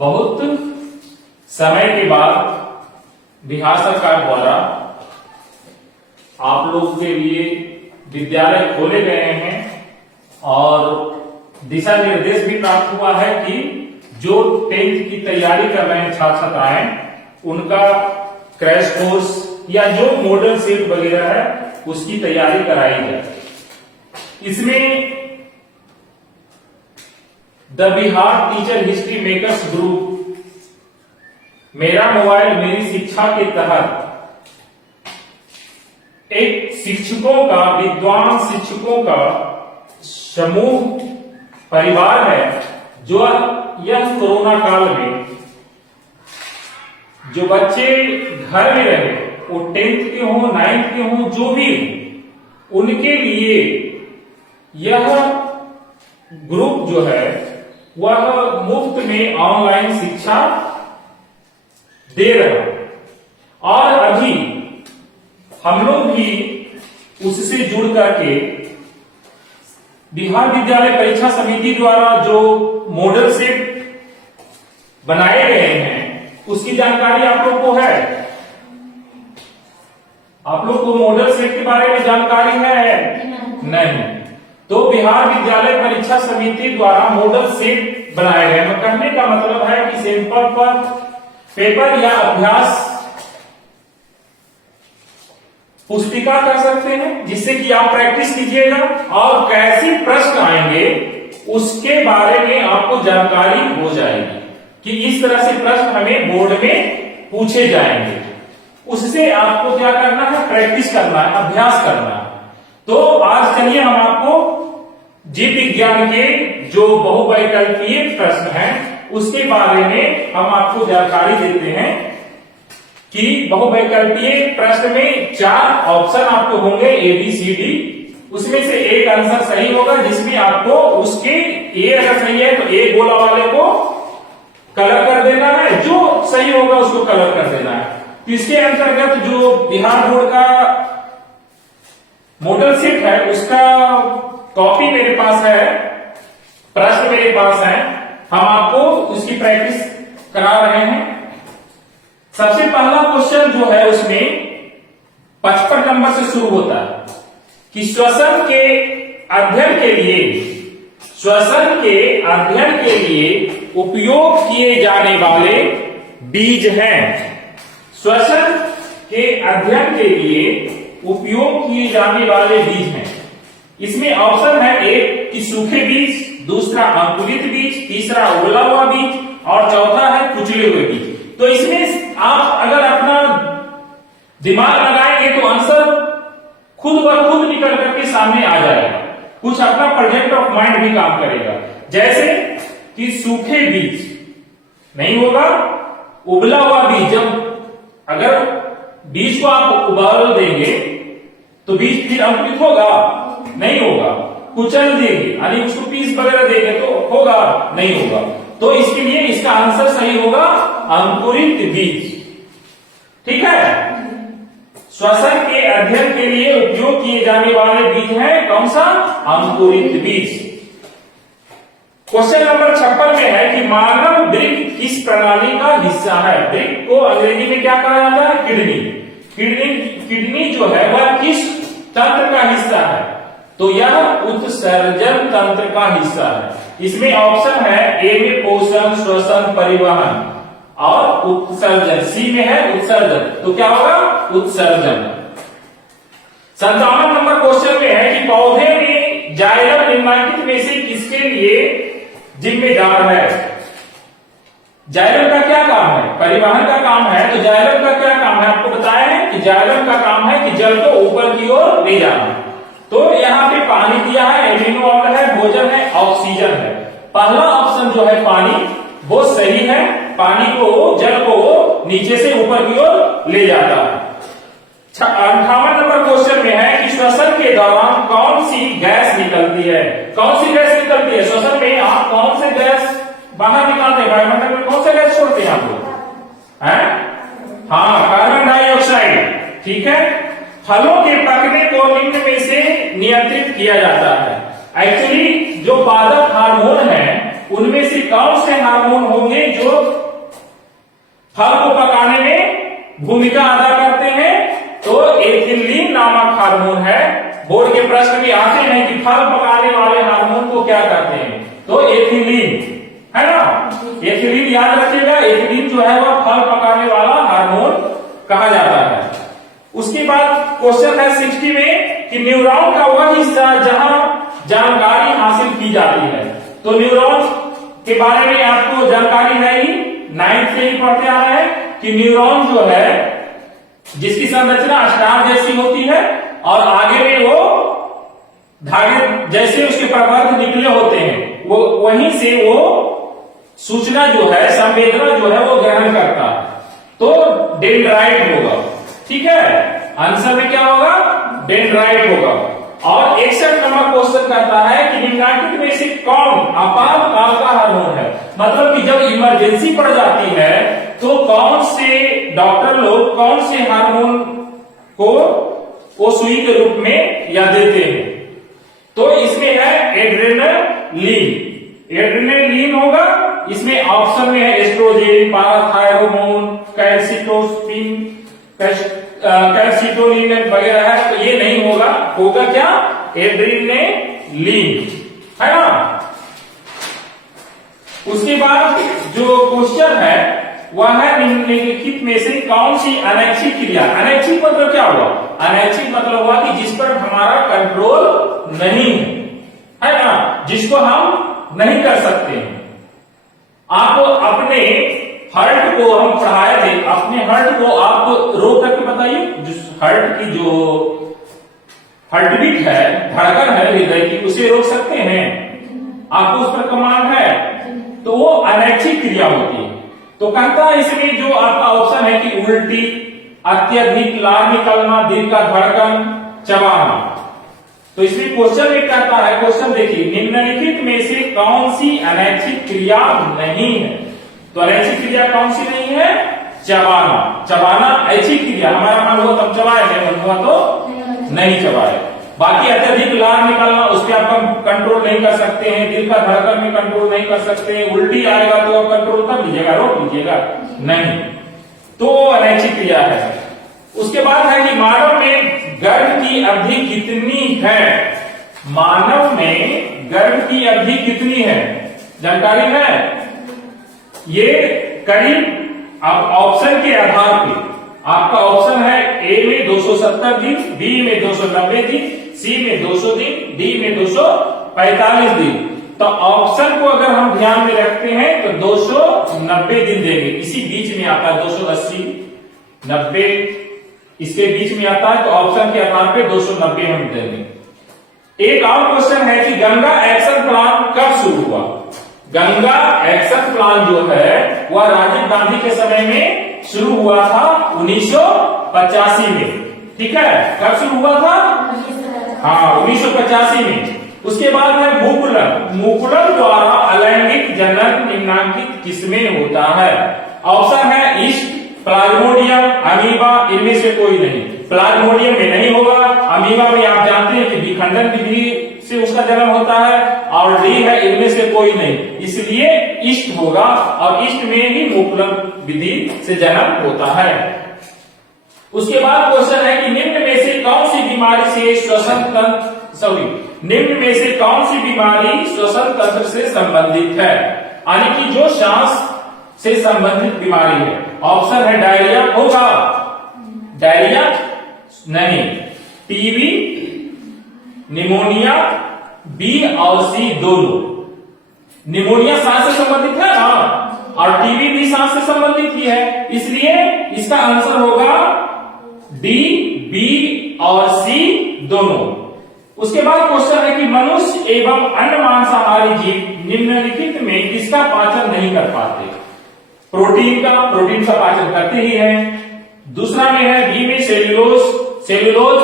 बहुत समय के बाद बिहार सरकार द्वारा आप लोग के लिए विद्यालय खोले गए हैं और दिशा निर्देश भी प्राप्त हुआ है कि जो 10th की तैयारी कर रहे हैं छात्र छात्राएं उनका क्रैश कोर्स या जो मॉडल सेट वगैरह है उसकी तैयारी कराई जाए। इसमें the Bihar teacher history makers group मेरा मोबाइल मेरी शिक्षा के तहत एक शिक्षकों का विद्वान शिक्षकों का समूह परिवार है जो यह कोरोना काल में जो बच्चे घर में रहे वो 10th के हो 9th के हो जो भी उनके लिए यह ग्रुप जो है वह मुफ्त में ऑनलाइन शिक्षा दे रहा है और अभी हम लोग भी उससे जुड़ करके बिहार विद्यालय परीक्षा समिति द्वारा जो मॉडल सेट बनाए गए हैं उसकी जानकारी आप लोग को है। आप लोग को मॉडल सेट के बारे में जानकारी है नहीं। तो बिहार विद्यालय परीक्षा समिति द्वारा मॉडल सेट बनाए गए हैं। कहने का मतलब है कि सैंपल पर पेपर या अभ्यास पुस्तिका कर सकते हैं जिससे कि आप प्रैक्टिस कीजिएगा और कैसे प्रश्न आएंगे उसके बारे में आपको जानकारी हो जाएगी कि इस तरह से प्रश्न हमें बोर्ड में पूछे जाएंगे। उससे आपको क्या करना है, प्रैक्टिस करना है, अभ्यास करना है। तो आज चलिए हम आपको जीव विज्ञान के जो बहुवैकल्पीय प्रश्न हैं उसके बारे में हम आपको जानकारी देते हैं कि बहुवैकल्पीय प्रश्न में 4 ऑप्शन आपको होंगे ABCD। उसमें से एक आंसर सही होगा जिसमें आपको उसके ए अगर सही है तो ए गोला वाले को कलर कर देना है, जो सही होगा उसको कलर कर देना है। तो इसके अंतर्गत जो बिहार बोर्ड का मॉडल सेट है उसका कॉपी मेरे पास है, प्रश्न मेरे पास है, हम आपको उसकी प्रैक्टिस करा रहे हैं। सबसे पहला क्वेश्चन जो है उसमें 55 नंबर से शुरू होता है कि श्वसन के अध्ययन के लिए उपयोग किए जाने वाले बीज हैं। श्वसन के अध्ययन के लिए उपयोग किए जाने वाले बीज हैं। इसमें ऑप्शन है एक कि सूखे बीज, दूसरा अंकुरित बीज, तीसरा उबला हुआ बीज और चौथा है कुचले हुए बीज। तो इसमें आप अगर अपना दिमाग लगाएंगे तो आंसर खुद ब खुद निकल करके सामने आ जाएगा। कुछ अपना प्रोजेक्ट ऑफ माइंड भी काम करेगा। जैसे कि सूखे बीज नहीं होगा, उबला हुआ बीज, जब अगर बीज को आप उबाल देंगे तो बीज फिर अंकुरित होगा नहीं होगा, कुचल देंगे यानी उसको पीस वगैरह देंगे तो होगा नहीं होगा। तो इसके लिए इसका आंसर सही होगा अंकुरित बीज। ठीक है, श्वसन के अध्ययन के लिए उपयोग किए जाने वाले बीज है कौन सा, अंकुरित बीज। क्वेश्चन नंबर 56 में है कि मानव वृक्क किस प्रणाली का हिस्सा है। वृक्क को अंग्रेजी में क्या कहा जाता है, किडनी जो है वह किस तंत्र का हिस्सा है, तो यह उत्सर्जन तंत्र का हिस्सा है। इसमें ऑप्शन है ए में पोषण, श्वसन, परिवहन और उत्सर्जन, सी में है उत्सर्जन, तो क्या होगा उत्सर्जन। 57 नंबर क्वेश्चन में है कि पौधे में जाइलम निम्नलिखित में से किसके लिए जिम्मेदार है। जाइलम का क्या काम है, परिवहन का काम है। तो जाइलम का क्या काम है, आपको बताया है कि जाइलम का काम है कि जल को ऊपर की ओर ले जाना। तो यहाँ पे पानी दिया है, एमिनो अम्ल है, भोजन है, ऑक्सीजन है। पहला ऑप्शन जो है पानी वो सही है, पानी को जल को नीचे से ऊपर की ओर ले जाता है। 58 नंबर क्वेश्चन में है कि श्वसन के दौरान कौन सी गैस निकलती है। कौन सी गैस निकलती है श्वसन में, आप कौन से गैस बाहर निकालते हैं, वायुमंडल में कौन सा गैस छोड़ते हैं आप लोग, हाँ कार्बन डाइऑक्साइड। ठीक है, फलों के पकने को निम्न में से नियंत्रित किया जाता है। एक्चुअली जो पादप हार्मोन है उनमें से कौन से हार्मोन होंगे जो फल को पकाने में भूमिका अदा करते हैं? तो एथिलीन नामक हार्मोन है। बोर्ड के प्रश्न भी आते हैं कि फल पकाने वाले हार्मोन को क्या कहते हैं? तो एथिलीन, है ना? एथिलीन याद रखिएगा, एथिलीन जो है वह फल पकाने वाला हार्मोन कहा जाता है। उसके बाद क्वेश्चन है 60 में कि न्यूरॉन का वह हिस्सा जहां जानकारी हासिल की जाती है। तो न्यूरॉन के बारे में आपको जानकारी है ही, 9th से ही पढ़ते आ रहे हैं कि न्यूरॉन जो है जिसकी संरचना स्टार जैसी होती है और आगे में वो धागे जैसे उसके प्रवर्ध निकले होते हैं, वो वहीं से वो सूचना जो है, संवेदना जो है वो ग्रहण करता है। तो डेंड्राइट होगा, ठीक है? आंसर में क्या होगा? डेंड्राइट होगा। और 61 नंबर क्वेश्चन कहता है कि निम्नलिखित में से कौन आपातकाल का हार्मोन है? मतलब कि जब इमरजेंसी पड़ जाती है तो कौन से डॉक्टर लोग कौन से हार्मोन को वो सुई के रूप में या देते हैं? तो इसमें है एड्रेनालिन। एड्रेनालिन होगा। इसमें ऑप्शन में है एस्ट्रोजेन, पाराथायरोमोन, कैल्सिटोस्पिन, कैल्सिटोनिन वगैरह है। तो ये नहीं होगा, होगा क्या? एड्रेनालिन, है ना? उसके बाद जो क्वेश्चन है वह है निम्नलिखित में से कौन सी अनैच्छिक क्रिया? अनैच्छिक मतलब क्या हुआ? अनैच्छिक मतलब हुआ कि जिस पर हमारा कंट्रोल नहीं है ना, जिसको हम नहीं कर सकते हैं। आप अपने हार्ट को हम पढ़ाए थे, अपने हार्ट को आप रोक करके बताइए। हार्ट की जो हार्टबीट है, धड़कन है हृदय की, उसे रोक सकते हैं? आपको उस पर कमांड है? तो वो अनैच्छिक क्रिया होती है। तो कहता है इसमें जो आपका ऑप्शन है कि उल्टी, अत्यधिक लार निकलना, दिल का धड़कन, चबाना। तो इसमें क्वेश्चन में कहता है, क्वेश्चन देखिए, निम्नलिखित में से कौन सी अनैच्छिक क्रिया नहीं है? तो अनैच्छिक क्रिया कौन सी नहीं है? चबाना। चबाना ऐच्छिक क्रिया, हमारा मन हुआ तब चबाए, नहीं मन हुआ तो नहीं चबाए। बाकी अत्यधिक लार निकलना, उस पर आप कंट्रोल नहीं कर सकते हैं। दिल का धड़कन में कंट्रोल नहीं कर सकते हैं। उल्टी आएगा तो आप कंट्रोल कर लीजिएगा, रोक लीजिएगा? नहीं। तो अनैच्छिक क्रिया है। उसके बाद है कि मानव में गर्भ की अवधि कितनी है? मानव में गर्भ की अवधि कितनी है? जानकारी है? ये करीब ऑप्शन के आधार पे आपका ऑप्शन है ए में 270 दिन, बी में 290 दिन, सी में 200 दिन, डी में 245 दिन। तो ऑप्शन को अगर हम ध्यान में रखते हैं तो 290 दिन देंगे। इसी बीच में आता है 280, 90, इसके बीच में आता है। तो ऑप्शन के आधार पे 290 हम देंगे। एक और क्वेश्चन है कि गंगा एक्शन प्लान कब शुरू हुआ? गंगा एक्शन प्लान जो है वह राजीव गांधी के समय में शुरू हुआ था 1985 में, ठीक है? कब शुरू हुआ था? हाँ, 1985 में। उसके बाद है मुकुलन। मुकुलन द्वारा अलैंगिक जनन निम्नलिखित किसमें होता है? ऑप्शन है ईस्ट, प्लाज्मोडियम, अमीबा, इनमें से कोई नहीं। प्लाज्मोडियम में नहीं होगा। अमीबा में आप जानते हैं कि विखंडन विधि से उसका जन्म होता है। और डी है, इनमें से कोई नहीं, इसलिए ईस्ट होगा। और ईस्ट में ही मुकुलन विधि से जन्म होता है। उसके बाद क्वेश्चन है कि निम्न में से कौन सी बीमारी से श्वसन तंत्र, निम्न में से कौन सी बीमारी श्वसन तंत्र से संबंधित है? यानी कि जो सांस से संबंधित बीमारी है। ऑप्शन है डायरिया, होगा? डायरिया नहीं। टीबी, निमोनिया, बी और सी दोनों। निमोनिया सांस से संबंधित है ना, और टीबी भी सांस से संबंधित ही है, इसलिए इसका आंसर होगा डी, बी और सी दोनों। उसके बाद क्वेश्चन है कि मनुष्य एवं अन्य मांसाहारी जीव निम्नलिखित में किसका पाचन नहीं कर पाते? प्रोटीन का पाचन करते ही है। दूसरा में है बी में सेल्यूलोज। सेल्यूलोज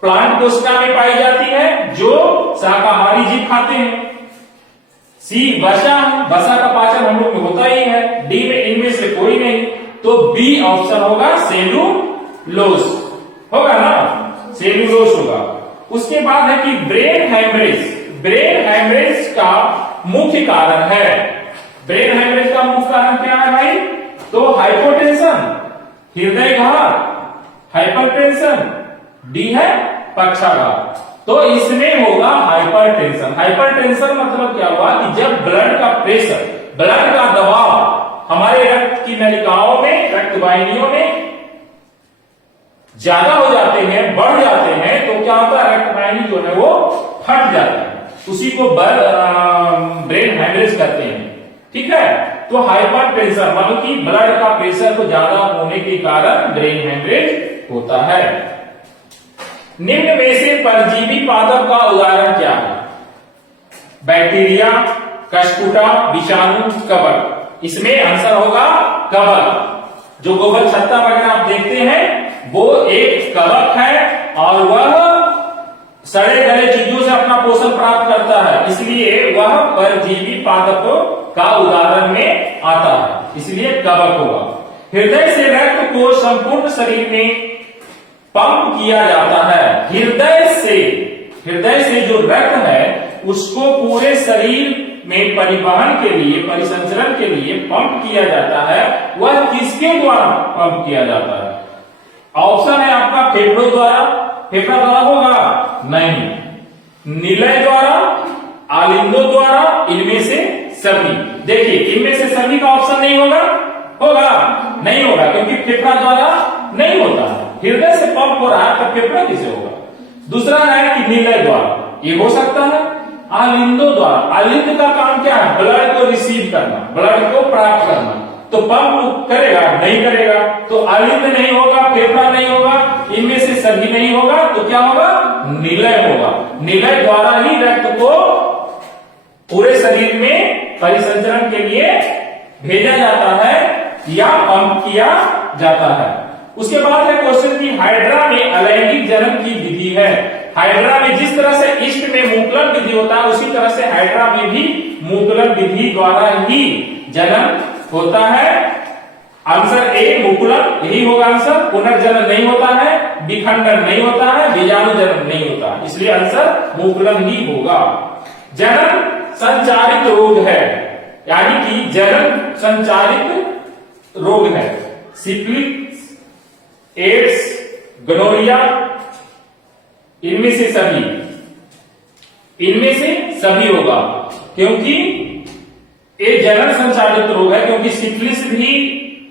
प्लांट कोशिका में पाई जाती है जो शाकाहारी जीव खाते हैं। सी वसा, वसा का पाचन हम लोग में होता ही है। डी में इनमें से कोई नहीं। तो बी ऑप्शन होगा सेल्यूलोज, होगा ना? सेल्यूलोज होगा। उसके बाद है कि ब्रेन हेमरेज। ब्रेन हेमरेज का मुख्य कारण है, ब्रेन हेमरेज का मुख्य कारण क्या है भाई? तो हाइपोटेंशन, हृदय घात, हाइपरटेंशन, डी है पक्षाघात। तो इसमें होगा हाइपरटेंशन। हाइपरटेंशन मतलब क्या हुआ कि जब ब्लड का प्रेशर, ब्लड का दबाव हमारे रक्त की नलिकाओं में, रक्त वाहिनियों में ज्यादा हो जाते हैं, बढ़ जाते हैं, तो क्या होता है, रक्त वाहिनी जो है वो फट जाता है, उसी को ब्रेन हेमरेज कहते हैं। ठीक है, तो हाइपरटेंशन मतलब कि ब्लड का प्रेशर को ज्यादा होने के कारण ब्रेन हेमरेज होता है। निम्न में से परजीवी पादप का उदाहरण क्या है? बैक्टीरिया, कशकुटा, विषाणु, कवक। इसमें आंसर होगा कवक। जो गोबर छत्ता वगैरह आप देखते हैं वो एक कवक है और वह सड़े गले चीजों से अपना पोषण प्राप्त करता है, इसलिए वह परजीवी पादप का उदाहरण में आता है, इसलिए कवक होगा। हृदय से रक्त को संपूर्ण शरीर में पंप किया जाता है। हृदय से जो रक्त है उसको पूरे शरीर में परिवहन के लिए, परिसंचरण के लिए पंप किया जाता है। वह किसके द्वारा पंप किया जाता है? ऑप्शन है आपका फेफड़ों द्वारा, फेफड़ा द्वारा होगा नहीं, निलय द्वारा, आलिंदों द्वारा, इनमें से सभी। देखिए इनमें से सभी का ऑप्शन नहीं होगा, होगा नहीं होगा, क्योंकि फेफड़ा द्वारा नहीं होता है। हृदय से पंप हो रहा है तो फेफड़ा किसे होगा? दूसरा है कि निलय द्वारा, ये हो सकता है। आलिंदों द्वारा, आलिंद का काम क्या है? ब्लड को रिसीव करना, ब्लड को प्राप्त करना, तो पंप करेगा नहीं करेगा, तो आलिंद नहीं होगा, फेफड़ा नहीं होगा, इनमें से सभी नहीं होगा, तो क्या होगा? निलय होगा। निलय द्वारा ही रक्त को पूरे शरीर में परिसंचरण के लिए भेजा जाता है या पंप किया जाता है। उसके बाद है क्वेश्चन की हाइड्रा में अलैंगिक जन्म की विधि है। हाइड्रा में जिस तरह से ईस्ट में मुकुलन विधि होता है उसी तरह से हाइड्रा में भी मुकुलन विधि द्वारा ही जन्म होता है। आंसर ए मुकुलन, यही होगा आंसर। पुनर्जन्म नहीं होता है, विखंडन नहीं होता है, बीजाणु जन्म नहीं होता, इसलिए आंसर मुकुलन ही होगा। जन्म संचारित रोग है, यानी कि जन्म संचारित रोग है। सिफिलिस, एड्स, गोनोरिया, इनमें से सभी होगा, क्योंकि ये जन्म संचालित रोग है, क्योंकि सिफिलिस भी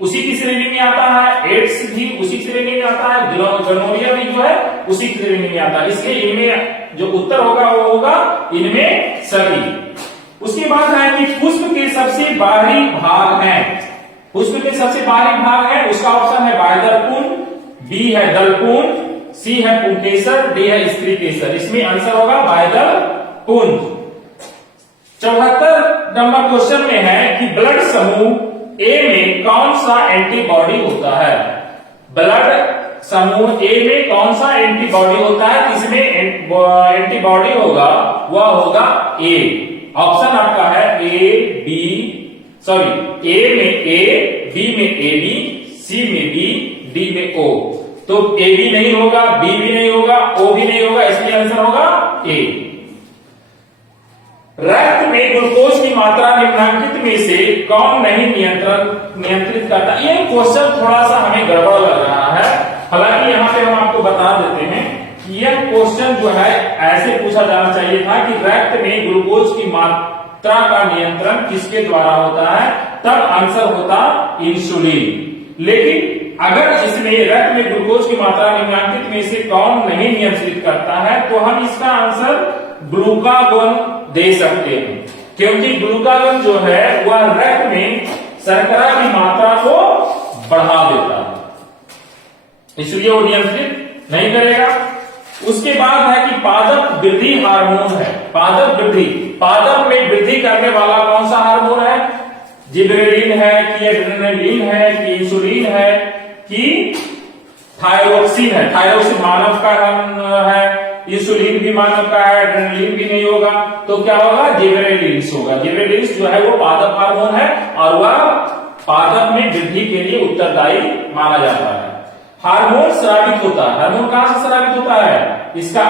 उसी की श्रेणी में आता है, एड्स भी उसी की श्रेणी में आता है, गोनोरिया भी जो है उसी की श्रेणी में आता है, इसलिए इनमें जो उत्तर होगा वो होगा इनमें सभी। उसके बाद है कि पुष्प के सबसे बाहरी भाग है। पुष्प के सबसे बाहरी भाग है, उसका ऑप्शन है बाह्यदलपूर्ण, बी है दलपूर्ण, सी है पुंकेसर, डी है स्त्री केसर। इसमें आंसर होगा बाह्यदलपूर्ण। 74 नंबर क्वेश्चन में है कि ब्लड समूह ए में कौन सा एंटीबॉडी होता है? ब्लड समूह ए में कौन सा एंटीबॉडी होता है? इसमें एंटीबॉडी होगा वह होगा ए। ऑप्शन आपका है ए में ए, बी में ए बी, सी में बी, डी में ओ। तो ए भी नहीं होगा, बी भी नहीं होगा, ओ भी नहीं होगा, इसलिए आंसर होगा ए। रक्त में ग्लूकोज की मात्रा निम्नलिखित में से कौन नहीं नियंत्रित करता? ये क्वेश्चन थोड़ा सा हमें गड़बड़ लग रहा है, हालांकि यहाँ पे हम आपको बता देते हैं कि यह क्वेश्चन जो है ऐसे पूछा जाना चाहिए था कि रक्त में ग्लूकोज की मात्रा का नियंत्रण किसके द्वारा होता है, तब आंसर होता इंसुलिन। लेकिन अगर इसमें रक्त में ग्लूकोज की मात्रा निम्नलिखित में से कौन नहीं नियंत्रित करता है, तो हम इसका आंसर ग्लूकागोन दे सकते हैं, क्योंकि ग्लूकागोन जो है वह रक्त में शर्करा की मात्रा को बढ़ा देता है, इसलिए वो नियंत्रित नहीं करेगा। उसके बाद है कि पादप वृद्धि हार्मोन है। पादप में वृद्धि करने वाला कौन सा हार्मोन है? जिबरेलिन है कि एड्रेनलिन है कि इंसुलिन है कि थायरोक्सिन है? थायरोक्सिन मानव का है, इंसुलिन भी मानव का है, एड्रेनलिन भी नहीं होगा, तो क्या होगा? जिबरेलिन होगा। जिबरेलिन जो है वो पादप हार्मोन है और वह पादप में वृद्धि के लिए उत्तरदायी माना जाता है। हार्मोन स्रावित होता है। हार्मोन कहां से स्रावित होता है? इसका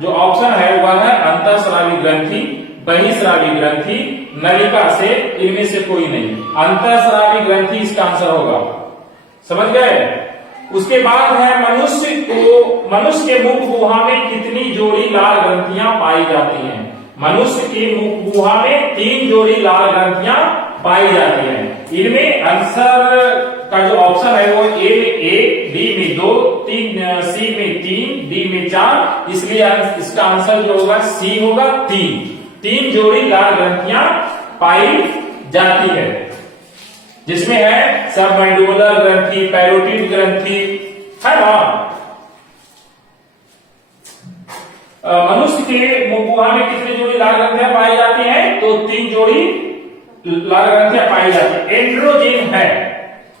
जो ऑप्शन है वह है अंतःस्रावी ग्रंथि, बहिस्रावी ग्रंथि, नलिका से, इनमें से कोई नहीं। अंतःस्रावी ग्रंथि इसका आंसर होगा। समझ गए? उसके बाद है मनुष्य के मुख गुहा में कितनी जोड़ी लाल ग्रंथियां पाई जाती हैं? मनुष्य के मुख गुहा में 3 जोड़ी लाल ग्रंथियां पाई जाती हैं। इनमें आंसर का जो ऑप्शन है वो ए में 1, बी में 2, सी में 3, डी में 4, इसलिए इसका आंसर जो होगा सी होगा 3 जोड़ी लाल ग्रंथियां पाई जाती है, जिसमें है सबमैंडिबुलर ग्रंथि, पैरोटिड ग्रंथि, है ना। मनुष्य के मुख गुहा में कितनी जोड़ी लाल ग्रंथियां पाई जाती हैं? तो 3 जोड़ी लाल ग्रंथियां पाई जाती है। एंड्रोजन है,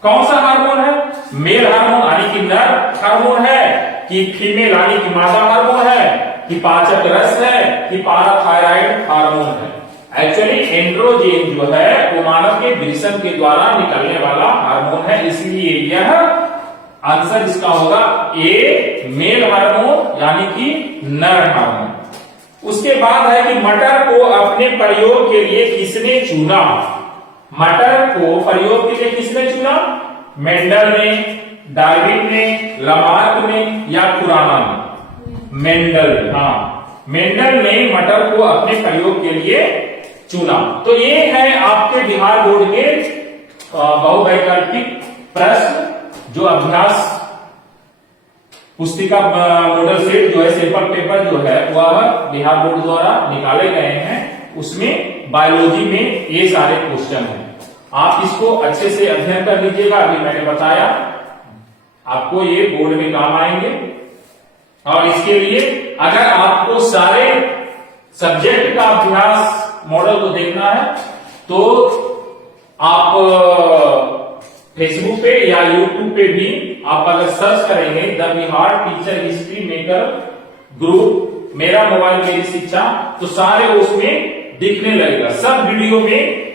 कौन सा हार्मोन है? मेल हार्मोन यानी कि नर हार्मोन है, कि फीमेल यानी कि मादा हार्मोन है, कि पाचक रस है, कि पाराथायराइड हार्मोन है। एक्चुअली एंड्रोजन जो है वो मानव के वृषण के द्वारा निकलने वाला हार्मोन है, इसलिए यह आंसर इसका होगा ए, मेल हार्मोन यानी कि नर हार्मोन। उसके बाद है कि मटर को अपने प्रयोग के लिए किसने चुना? मटर को प्रयोग के लिए किसने चुना? मेंडल ने, डार्विन ने, लामार्क ने या खुराना ने? मेंडल। हाँ, मेंडल ने मटर को अपने प्रयोग के लिए चुना। तो ये है आपके बिहार बोर्ड के बहुवैकल्पिक प्रश्न जो अभ्यास पुस्तिका मॉडल सेट जो है, सैंपल पेपर जो है वह बिहार बोर्ड द्वारा निकाले गए हैं। उसमें बायोलॉजी में ये सारे क्वेश्चन हैं। आप इसको अच्छे से अध्ययन कर लीजिएगा। अभी मैंने बताया आपको ये बोर्ड में काम आएंगे। और इसके लिए अगर आपको सारे सब्जेक्ट का अभ्यास मॉडल को देखना है तो आप फेसबुक पे या यूट्यूब पे भी आप अगर सर्च करेंगे the Bihar teacher history maker group, मेरा मोबाइल मेरी शिक्षा, तो सारे उसमें दिखने लगेगा। सब वीडियो में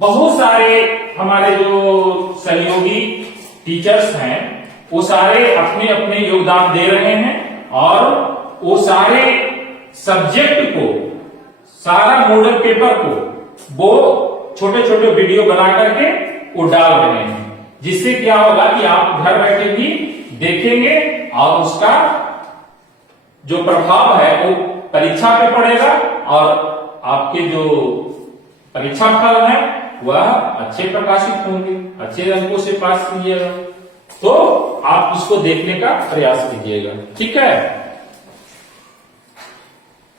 बहुत सारे हमारे जो सहयोगी टीचर्स हैं वो सारे अपने अपने योगदान दे रहे हैं और वो सारे सब्जेक्ट को, सारा मॉडल पेपर को वो छोटे छोटे वीडियो बना करके वो डाल रहे हैं, जिससे क्या होगा कि आप घर बैठे भी देखेंगे और उसका जो प्रभाव है वो परीक्षा पे पड़ेगा और आपके जो परीक्षा फल है वह अच्छे प्रकाशित होंगे, अच्छे अंकों से पास कीजिएगा। तो आप इसको देखने का प्रयास कीजिएगा। ठीक है।